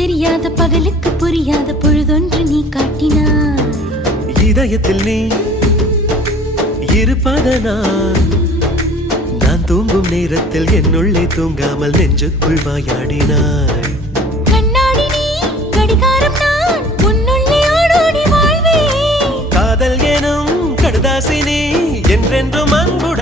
தெரியாத பகலுக்கு புரியாத பொழுதொன்று நீ காட்டினாய். இதயத்தில் நீ இருப்பதனால் நான் தூங்கும் நேரத்தில் என்னுள்ளே தூங்காமல் நெஞ்சுக்குள் வாயாடினாய். கண்ணாடி நீ கடிகாரம் நான் உன்னுள்ளே ஓடோடி வாழ்வே. காதல் எனும் கடுதாசி நீ என்றென்றும் அன்புடன்